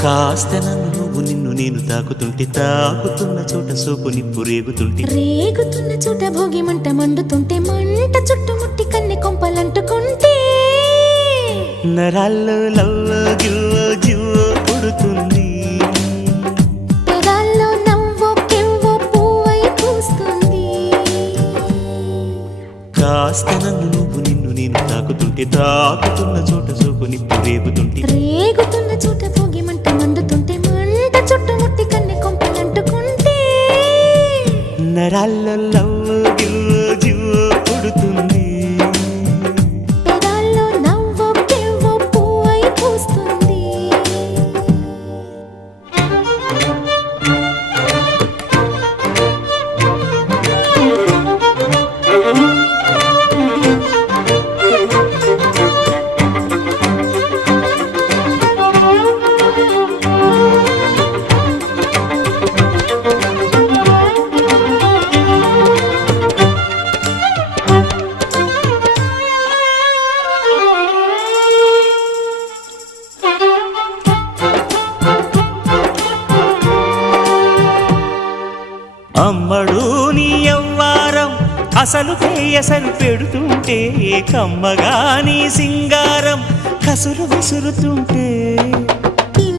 కాస్త నన్ను నువ్వు నిన్ను నేను తాకుతుంటే తాకుతున్న చోట సోపు నిప్పు రేగుతుంటే రేగుతున్న చోట భోగి మంట మండుతుంటే మంట చుట్టుముట్టి కన్నె కొంపలంటుకుంటే నరాల్లో లవ్వో గివ్వో జివ్వో పుడుతుంది పెదాల్లో నవ్వో కెవ్వో పువ్వై పూస్తుంది కాస్త నన్ను నువ్వు నిన్ను నేను తాకుతుంటే తాకుతున్న చోట సోపు నిప్పు రేగుతుంటే రేగుతున్న చోట భోగి మంట మండుతుంటే మంట చుట్టుముట్టి కన్నె కొంపలంటుకుంటే నరాల్లో లవ్వో గివ్వో జివ్వో పుడుతుంది పెదాల్లో నవ్వో కెవ్వో పువ్వై పూస్తుంది అమ్మడు నీ యవ్వారం అసలు పేయసలు పెడుతుంటే కమ్మగా నీ సింగారం కసురు విసురుతుంటే